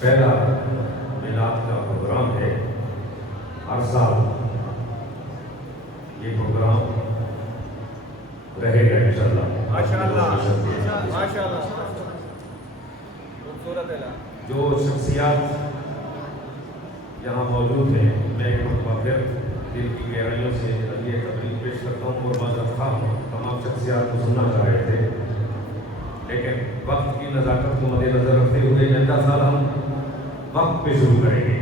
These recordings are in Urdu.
پہلا میلاد کا پروگرام ہے. ہر سال یہ پروگرام رہے گا انشاءاللہ. ماشاءاللہ ماشاءاللہ. جو شخصیات یہاں موجود ہیں میں ایک مرتبہ پھر دل کی گہرائیوں سے یہ تقریر پیش کرتا ہوں. اور معذرت خواہ ہوں تمام شخصیات کو سننا چاہ رہے تھے لیکن وقت کی نزاکت کو مد نظر رکھتے ہوئے جنتا سال ہم وقت پہ شروع کریں گے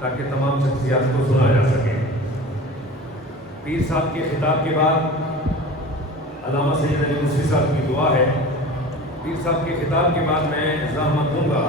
تاکہ تمام شخصیات کو سنا جا سکے. پیر صاحب کے خطاب کے بعد علامہ سید علی مصری صاحب کی دعا ہے. پیر صاحب کے خطاب کے بعد میں زحمت دوں گا